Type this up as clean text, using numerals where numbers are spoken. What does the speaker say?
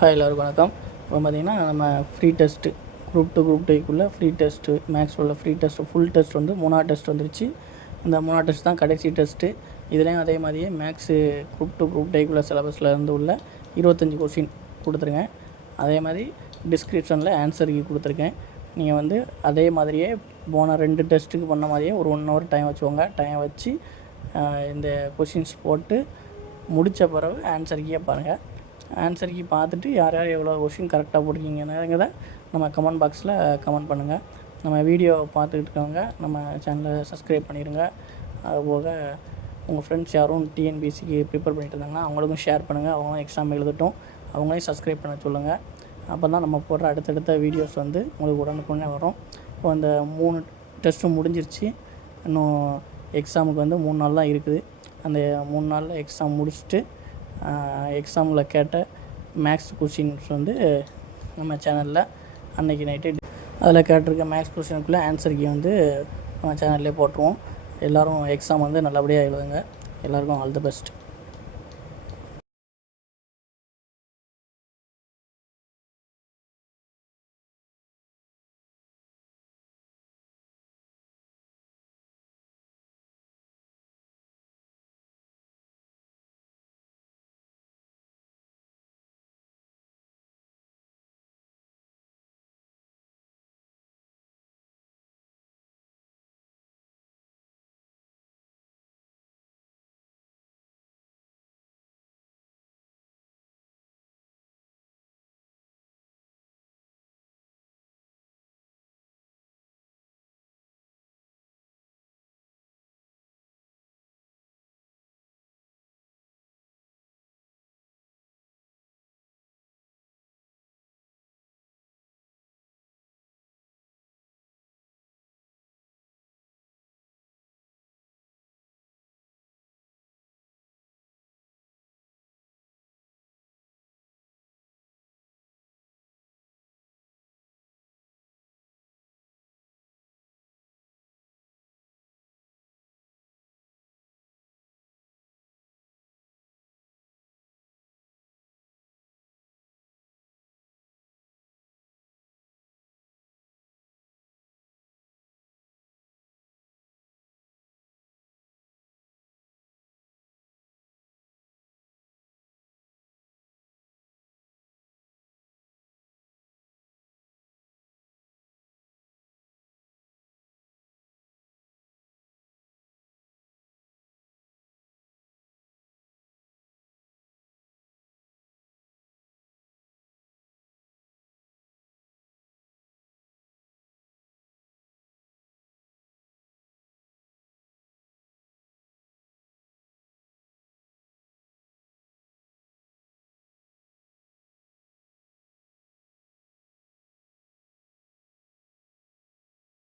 Hi எல்லோருக்கும் வணக்கம். இப்போ பார்த்திங்கன்னா நம்ம ஃப்ரீ டெஸ்ட்டு குரூப் 2 குரூப் டிக்குள்ளே ஃப்ரீ டெஸ்ட்டு மேக்ஸ் உள்ள ஃப்ரீ டெஸ்ட்டு ஃபுல் டெஸ்ட் வந்து 3வது டெஸ்ட் வந்துருச்சு. இந்த 3வது டெஸ்ட் தான் கடைசி டெஸ்ட்டு. இதுலேயும் அதே மாதிரியே மேக்ஸு குரூப் 2 குரூப் டிக்குள்ளே சிலபஸில் இருந்து உள்ள 25 கொஸ்டின் கொடுத்துருக்கேன். அதே மாதிரி டிஸ்கிரிப்ஷனில் ஆன்சர் கீ கொடுத்துருக்கேன். நீங்கள் வந்து அதே மாதிரியே போன 2 டெஸ்ட்டுக்கு பண்ண மாதிரியே ஒரு 1 ஹவர் டைம் வச்சுக்கோங்க. டைம் வச்சு இந்த கொஷின்ஸ் போட்டு முடித்த பிறகு ஆன்சர் கீயை பாருங்கள். ஆன்சர் கீ பார்த்துட்டு யார் யார் எவ்வளோ கொஷின் கரெக்டாக போட்டிருக்கீங்கங்கிறத நம்ம கமெண்ட் பாக்ஸில் கமெண்ட் பண்ணுங்கள். நம்ம வீடியோ பார்த்துக்கிட்டு இருக்கவங்க நம்ம சேனலை சப்ஸ்கிரைப் பண்ணிடுங்க. அதுபோக உங்கள் ஃப்ரெண்ட்ஸ் யாரும் டிஎன்பிஎஸ்சிக்கு ப்ரிப்பேர் பண்ணிட்டு இருந்தாங்கன்னா அவங்களுக்கும் ஷேர் பண்ணுங்கள். அவங்களும் எக்ஸாம் எழுதட்டும். அவங்களையும் சப்ஸ்கிரைப் பண்ண சொல்லுங்கள். அப்போ தான் நம்ம போடுற அடுத்தடுத்த வீடியோஸ் வந்து உங்களுக்கு உடனுக்குடனே வரும். இப்போ அந்த 3 டெஸ்ட்டும் முடிஞ்சிருச்சு. இன்னும் எக்ஸாமுக்கு வந்து 3 நாள் தான் இருக்குது. அந்த 3 நாளில் எக்ஸாம் முடிச்சுட்டு எக்ஸாமில் கேட்ட மேக்ஸ் கொஷின்ஸ் வந்து நம்ம சேனலில் அன்றைக்கி நைட்டு அதில் கேட்டிருக்க மேக்ஸ் கொஷினுக்குள்ளே ஆன்சர் கீ வந்து நம்ம சேனல்லே போட்டுருவோம். எல்லோரும் எக்ஸாம் வந்து நல்லபடியாக எழுதுங்க. எல்லாேருக்கும் ஆல் தி பெஸ்ட்.